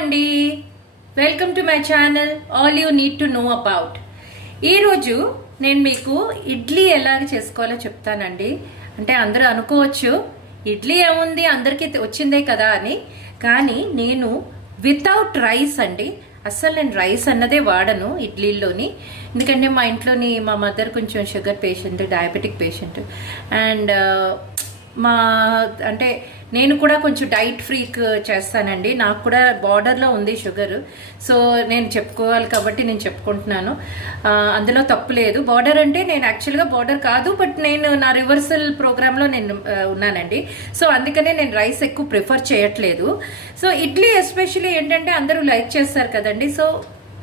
అండి, welcome to my channel all you need to know about. ఈరోజు నేను మీకు ఇడ్లీ ఎలాగ చేసుకోవాలో చెప్తానండి. అంటే అందరూ అనుకోవచ్చు ఇడ్లీ ఏముంది అందరికీ వచ్చిందే కదా అని, కానీ నేను వితౌట్ రైస్ అండి. అస్సలు నేను రైస్ అన్నదే వాడను ఇడ్లీలోని. ఎందుకంటే మా ఇంట్లోని మా మదర్ కొంచెం sugar patient, diabetic patient, and అంటే నేను కూడా కొంచెం డైట్ ఫ్రీక్ చేస్తానండి. నాకు కూడా బార్డర్లో ఉంది షుగర్. సో నేను చెప్పుకోవాలి కాబట్టి నేను చెప్పుకుంటున్నాను. అందులో తప్పు లేదు. బార్డర్ అంటే నేను యాక్చువల్గా బార్డర్ కాదు, బట్ నేను నా రివర్సల్ ప్రోగ్రాంలో నేను ఉన్నానండి. సో అందుకనే నేను రైస్ ఎక్కువ ప్రిఫర్ చేయట్లేదు. సో ఇడ్లీ ఎస్పెషల్లీ ఏంటంటే అందరూ లైక్ చేస్తారు కదండి. సో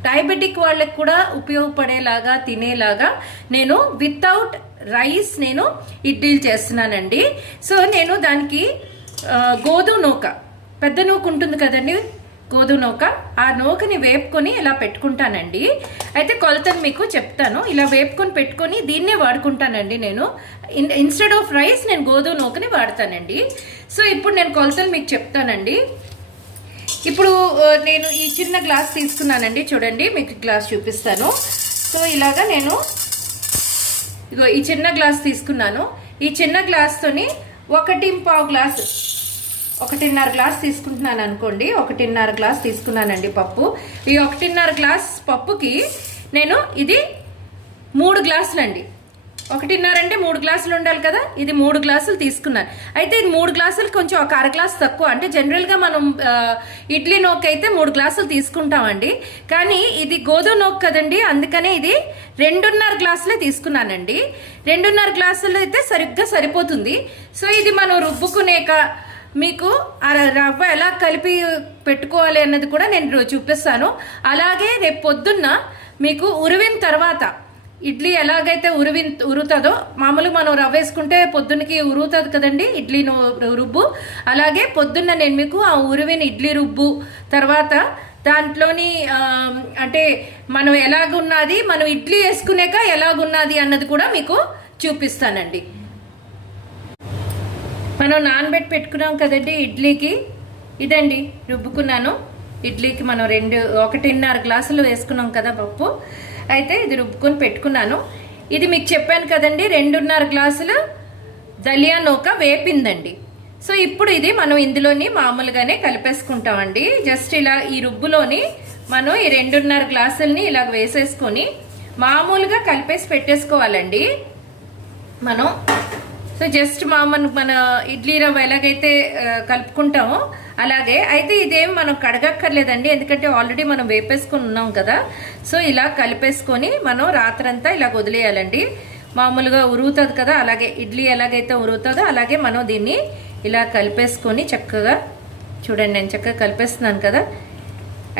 డయాబెటిక్ వాళ్ళకి కూడా ఉపయోగపడేలాగా తినేలాగా నేను వితౌట్ రైస్ నేను ఇడ్లీలు చేస్తున్నానండి. సో నేను దానికి గోధుమ నూక, పెద్ద నూక ఉంటుంది కదండి, గోధుమ నూక, ఆ నూకని వేపుకొని ఇలా పెట్టుకుంటానండి. అయితే కొలతను మీకు చెప్తాను. ఇలా వేపుకొని పెట్టుకొని దీన్నే వాడుకుంటానండి నేను. ఇన్స్టెడ్ ఆఫ్ రైస్ నేను గోధుమ నూకని వాడతానండి. సో ఇప్పుడు నేను కొలతలు మీకు చెప్తానండి. ఇప్పుడు నేను ఈ చిన్న గ్లాస్ తీసుకున్నానండి. చూడండి, మీకు గ్లాస్ చూపిస్తాను. సో ఇలాగా నేను ఇగో ఈ చిన్న గ్లాస్ తీసుకున్నాను. ఈ చిన్న గ్లాస్తోని 1.25 గ్లాసు, 1.5 గ్లాస్ తీసుకుంటున్నాను అనుకోండి. 1.5 గ్లాస్ తీసుకున్నానండి పప్పు. ఈ 1.5 గ్లాస్ పప్పుకి నేను ఇది 3 గ్లాసులు అండి. 1.5 అంటే 3 గ్లాసులు ఉండాలి కదా, ఇది 3 గ్లాసులు తీసుకున్నాను. అయితే ఇది 3 గ్లాసులు కొంచెం ఒక అర గ్లాస్ తక్కువ. అంటే జనరల్గా మనం ఇడ్లీ నూక అయితే 3 గ్లాసులు తీసుకుంటామండి, కానీ ఇది గోధుమ నూక కదండి, అందుకనే ఇది 2.5 గ్లాసులే తీసుకున్నానండి. 2.5 గ్లాసులు అయితే సరిగ్గా సరిపోతుంది. సో ఇది మనం రుబ్బుకునేక మీకు రవ్వ ఎలా కలిపి పెట్టుకోవాలి అన్నది కూడా నేను చూపిస్తాను. అలాగే రేపు పొద్దున్న మీకు ఉరివిన తర్వాత ఇడ్లీ ఎలాగైతే ఉరుతుందో, మామూలుగా మనం రవ్వ వేసుకుంటే పొద్దున్నకి ఉరుగుతుంది కదండి ఇడ్లీ రుబ్బు, అలాగే పొద్దున్న నేను మీకు ఆ ఉరివిన ఇడ్లీ రుబ్బు తర్వాత దాంట్లోని అంటే మనం ఎలాగున్నది, మనం ఇడ్లీ వేసుకునేక ఎలాగున్నది అన్నది కూడా మీకు చూపిస్తానండి. మనం నానబెట్టి పెట్టుకున్నాం కదండి ఇడ్లీకి, ఇదండి రుబ్బుకున్నాను. ఇడ్లీకి మనం 1.5 గ్లాసులు వేసుకున్నాం కదా పప్పు. అయితే ఇది రుబ్బుకొని పెట్టుకున్నాను. ఇది మీకు చెప్పాను కదండి 2.5 గ్లాసులు దలియా నూక వేపిందండి. సో ఇప్పుడు ఇది మనం ఇందులోని మామూలుగానే కలిపేసుకుంటామండి. జస్ట్ ఇలా ఈ రుబ్బులోని మనం ఈ 2.5 గ్లాసులని ఇలా వేసేసుకొని మామూలుగా కలిపేసి పెట్టేసుకోవాలండి మనం. సో జస్ట్ మన ఇడ్లీ రవ్వ ఎలాగైతే కలుపుకుంటామో అలాగే. అయితే ఇదేం మనం కడగక్కర్లేదండి, ఎందుకంటే ఆల్రెడీ మనం వేపేసుకొని ఉన్నాం కదా. సో ఇలా కలిపేసుకొని మనం రాత్రంతా ఇలా వదిలేయాలండి. మామూలుగా ఉరుగుతుంది కదా, అలాగే ఇడ్లీ ఎలాగైతే ఉరుగుతుందో అలాగే మనం దీన్ని ఇలా కలిపేసుకొని చక్కగా, చూడండి నేను చక్కగా కలిపేస్తున్నాను కదా.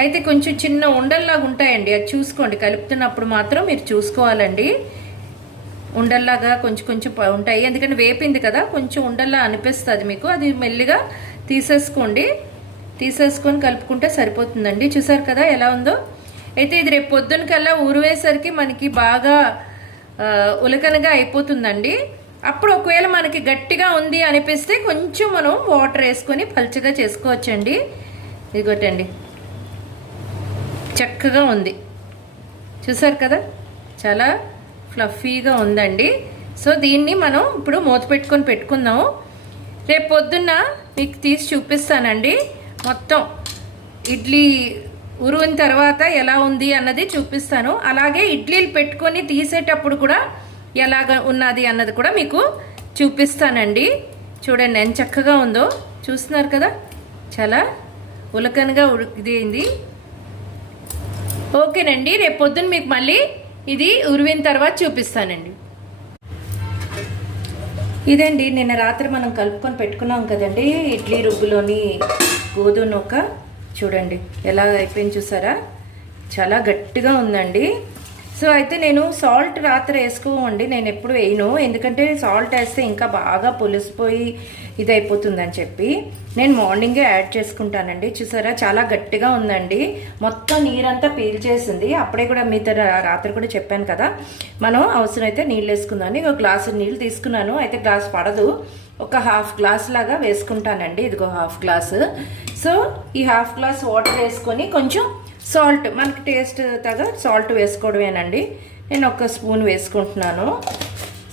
అయితే కొంచెం చిన్న ఉండల్లాగా ఉంటాయండి, అది చూసుకోండి. కలుపుతున్నప్పుడు మాత్రం మీరు చూసుకోవాలండి. ఉండల్లాగా కొంచెం కొంచెం ఉంటాయి, ఎందుకంటే వేపింది కదా, కొంచెం ఉండల్లా అనిపిస్తుంది మీకు. అది మెల్లిగా తీసేసుకొని కలుపుకుంటే సరిపోతుందండి. చూసారు కదా ఎలా ఉందో. అయితే ఇది రేపు పొద్దునకల్లా ఊరువేసరికి మనకి బాగా ఉలకనగా అయిపోతుందండి. అప్పుడు ఒకవేళ మనకి గట్టిగా ఉంది అనిపిస్తే కొంచెం మనం వాటర్ వేసుకొని పల్చగా చేసుకోవచ్చండి. ఇదిగోటండి చక్కగా ఉంది, చూసారు కదా, చాలా ఫ్లఫీగా ఉందండి. సో దీన్ని మనం ఇప్పుడు మూత పెట్టుకుందాము. రేపు పొద్దున్న మీకు తీసి చూపిస్తానండి. మొత్తం ఇడ్లీ ఉరిగిన తర్వాత ఎలా ఉంది అన్నది చూపిస్తాను. అలాగే ఇడ్లీలు పెట్టుకొని తీసేటప్పుడు కూడా ఎలాగ ఉన్నది అన్నది కూడా మీకు చూపిస్తానండి. చూడండి ఎంత చక్కగా ఉందో, చూస్తున్నారు కదా, చాలా ఉలకనగా ఉడికింది. ఓకేనండి, రేపు పొద్దున్న మీకు మళ్ళీ ఇది ఉరివిన తర్వాత చూపిస్తానండి. ఇదండి నిన్న రాత్రి మనం కలుపుకొని పెట్టుకున్నాం కదండి ఇడ్లీ రుబ్బులోని గోధుమ నూక. చూడండి ఎలా అయిపోయింది, చూసారా, చాలా గట్టిగా ఉందండి. సో అయితే నేను సాల్ట్ రాత్రి వేసుకోమండి, నేను ఎప్పుడు వేయను, ఎందుకంటే సాల్ట్ వేస్తే ఇంకా బాగా పులిసిపోయి ఇది అయిపోతుందని చెప్పి నేను మార్నింగే యాడ్ చేసుకుంటానండి. చూసారా చాలా గట్టిగా ఉందండి, మొత్తం నీరంతా పీల్చేసింది. అప్పుడే కూడా మీతో రాత్రి కూడా చెప్పాను కదా, మనం అవసరమైతే నీళ్ళు వేసుకుందామని. ఒక గ్లాసు నీళ్ళు తీసుకున్నాను, అయితే గ్లాస్ పడదు, ఒక హాఫ్ గ్లాస్ లాగా వేసుకుంటానండి. ఇదిగో హాఫ్ గ్లాసు. సో ఈ హాఫ్ గ్లాస్ వాటర్ వేసుకొని కొంచెం సాల్ట్, మనకి టేస్ట్ తగ్గ సాల్ట్ వేసుకోవడమేనండి. నేను ఒక స్పూన్ వేసుకుంటున్నాను.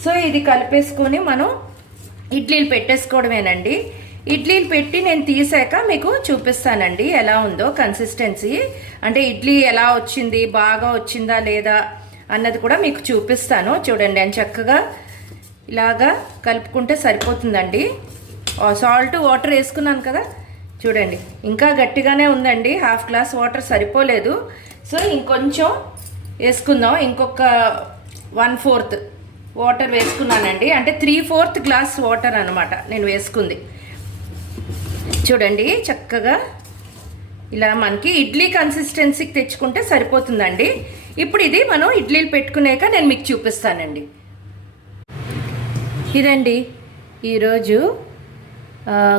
సో ఇది కలిపేసుకొని మనం ఇడ్లీలు పెట్టేసుకోవడమేనండి. ఇడ్లీలు పెట్టి నేను తీసాక మీకు చూపిస్తానండి ఎలా ఉందో కన్సిస్టెన్సీ, అంటే ఇడ్లీ ఎలా వచ్చింది, బాగా వచ్చిందా లేదా అన్నది కూడా మీకు చూపిస్తాను. చూడండి, నేను చక్కగా ఇలాగా కలుపుకుంటే సరిపోతుందండి. సాల్ట్ వాటర్ వేసుకున్నాను కదా, చూడండి ఇంకా గట్టిగానే ఉందండి, హాఫ్ గ్లాస్ వాటర్ సరిపోలేదు. సో ఇంకొంచెం వేసుకుందాం, ఇంకొక 1/4 వాటర్ వేసుకున్నానండి, అంటే 3/4 గ్లాస్ వాటర్ అనమాట నేను వేసుకుంది. చూడండి చక్కగా ఇలా మనకి ఇడ్లీ కన్సిస్టెన్సీకి తెచ్చుకుంటే సరిపోతుందండి. ఇప్పుడు ఇది మనం ఇడ్లీలు పెట్టుకునేక నేను మీకు చూపిస్తానండి. ఇదండి ఈరోజు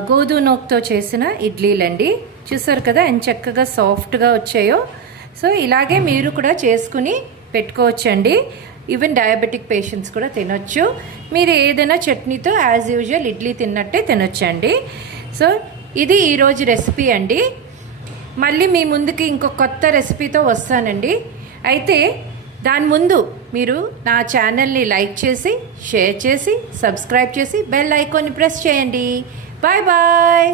గోధుమ నూకతో చేసిన ఇడ్లీలండి. చూసారు కదా ఎంత చక్కగా సాఫ్ట్గా వచ్చాయో. సో ఇలాగే మీరు కూడా చేసుకుని పెట్టుకోవచ్చండి. ఈవెన్ డయాబెటిక్ పేషెంట్స్ కూడా తినొచ్చు. మీరు ఏదైనా చట్నీతో యాజ్ యూజువల్ ఇడ్లీ తిన్నట్టే తినొచ్చండి. సో ఇది ఈరోజు రెసిపీ అండి. మళ్ళీ మీ ముందుకి ఇంకొక కొత్త రెసిపీతో వస్తానండి. అయితే దాని ముందు మీరు నా ఛానల్ని లైక్ చేసి, షేర్ చేసి, సబ్స్క్రైబ్ చేసి బెల్ ఐకాన్ని ప్రెస్ చేయండి. Bye bye.